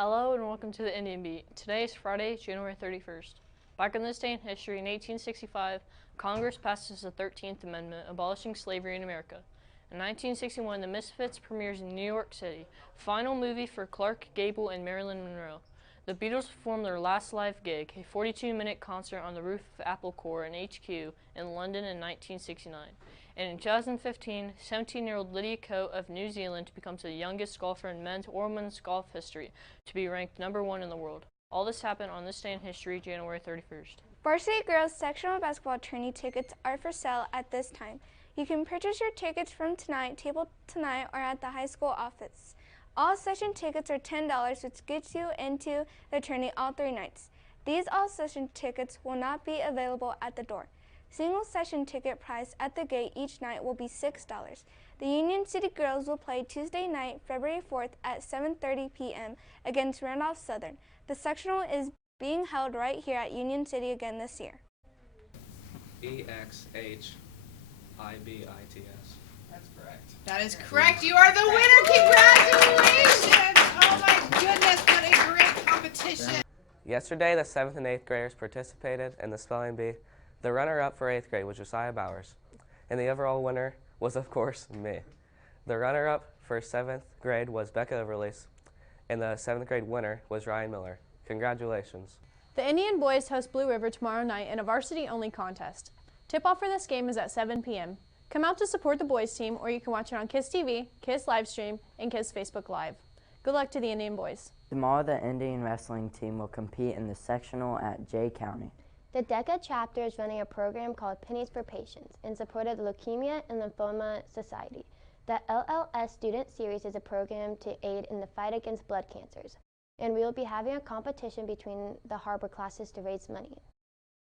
Hello and welcome to the Indian Beat. Today is Friday, January 31st. Back in this day in history, in 1865, Congress passes the 13th Amendment, abolishing slavery in America. In 1961, The Misfits premieres in New York City, final movie for Clark Gable and Marilyn Monroe. The Beatles performed their last live gig, a 42-minute concert on the roof of Apple Corps and HQ in London in 1969. And in 2015, 17-year-old Lydia Ko of New Zealand becomes the youngest golfer in men's or women's golf history to be ranked #1 in the world. All this happened on this day in history, January 31st. Varsity girls sectional basketball tourney tickets are for sale at this time. You can purchase your tickets from table tonight, or at the high school office. All session tickets are $10, which gets you into the tourney all 3 nights. These all session tickets will not be available at the door. Single session ticket price at the gate each night will be $6. The Union City girls will play Tuesday night, February 4th at 7:30 p.m. against Randolph Southern. The sectional is being held right here at Union City again this year. EXHIBITS. That's correct. That is correct. You are the winner. Congratulations. Oh my goodness, what a great competition. Yesterday, the 7th and 8th graders participated in the spelling bee. The runner-up for 8th grade was Josiah Bowers, and the overall winner was, of course, me. The runner-up for 7th grade was Becca Overlease, and the 7th grade winner was Ryan Miller. Congratulations. The Indian boys host Blue River tomorrow night in a varsity-only contest. Tip-off for this game is at 7 p.m. Come out to support the boys team, or you can watch it on K.I.S.S TV, K.I.S.S Livestream, and K.I.S.S Facebook Live. Good luck to the Indian boys. Tomorrow, the Indian wrestling team will compete in the sectional at Jay County. The DECA chapter is running a program called Pennies for Patients in support of the Leukemia and Lymphoma Society. The LLS Student Series is a program to aid in the fight against blood cancers, and we will be having a competition between the Harbor classes to raise money.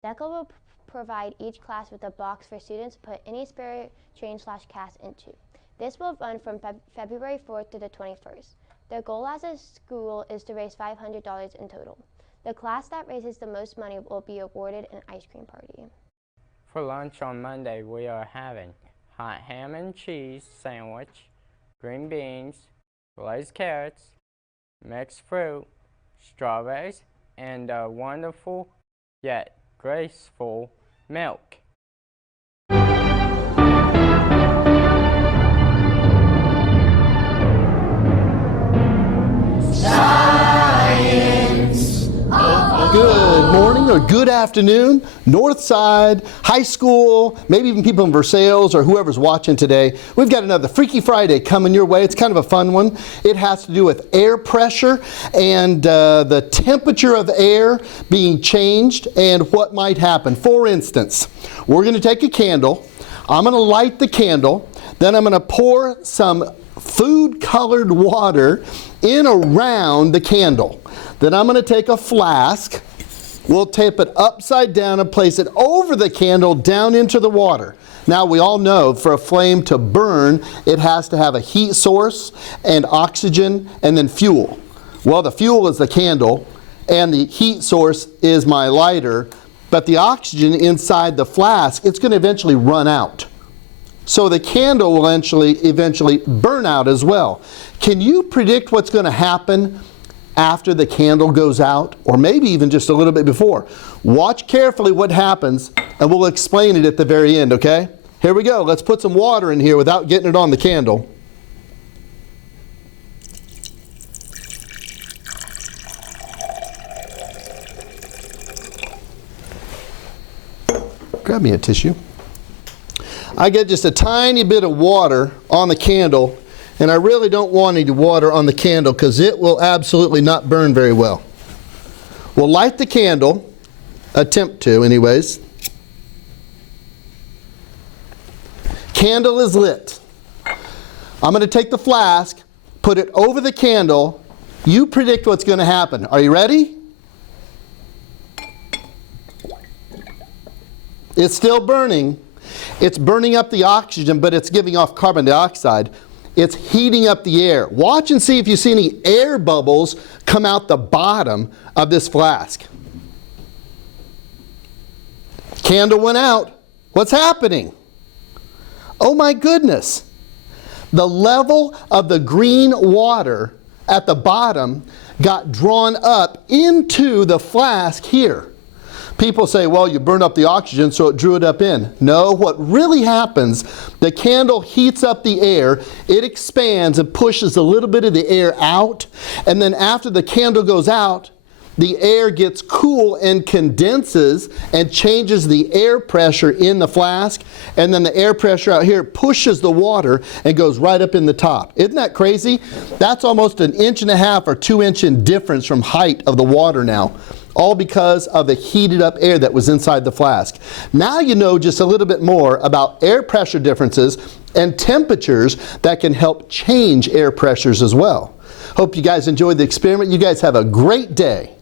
DECA will provide each class with a box for students to put any spare change/cash into. This will run from February 4th to the 21st. The goal as a school is to raise $500 in total. The class that raises the most money will be awarded an ice cream party. For lunch on Monday, we are having hot ham and cheese sandwich, green beans, glazed carrots, mixed fruit, strawberries, and a wonderful yet graceful milk. Good morning or good afternoon, Northside, high school, maybe even people in Versailles or whoever's watching today. We've got another Freaky Friday coming your way. It's kind of a fun one. It has to do with air pressure and the temperature of air being changed and what might happen. For instance, we're going to take a candle. I'm going to light the candle. Then I'm going to pour some food-colored water in around the candle. Then I'm going to take a flask. We'll tape it upside down and place it over the candle down into the water. Now we all know for a flame to burn, it has to have a heat source and oxygen and then fuel. Well, the fuel is the candle and the heat source is my lighter, but the oxygen inside the flask, it's going to eventually run out. So the candle will eventually burn out as well. Can you predict what's going to happen after the candle goes out, or maybe even just a little bit before? Watch carefully what happens, and we'll explain it at the very end, okay? Here we go. Let's put some water in here without getting it on the candle. Grab me a tissue. I get just a tiny bit of water on the candle, and I really don't want any water on the candle because it will absolutely not burn very well. We'll light the candle, attempt to anyways. Candle is lit. I'm going to take the flask, put it over the candle. You predict what's going to happen. Are you ready? It's still burning. It's burning up the oxygen, but it's giving off carbon dioxide. It's heating up the air. Watch and see if you see any air bubbles come out the bottom of this flask. Candle went out. What's happening? Oh my goodness. The level of the green water at the bottom got drawn up into the flask here. People say, well, you burned up the oxygen, so it drew it up in. No, what really happens, the candle heats up the air, it expands and pushes a little bit of the air out, and then after the candle goes out, the air gets cool and condenses and changes the air pressure in the flask, and then the air pressure out here pushes the water and goes right up in the top. Isn't that crazy? That's almost 1.5 inches or 2 inch difference from height of the water now, all because of the heated up air that was inside the flask. Now you know just a little bit more about air pressure differences and temperatures that can help change air pressures as well. Hope you guys enjoyed the experiment. You guys have a great day.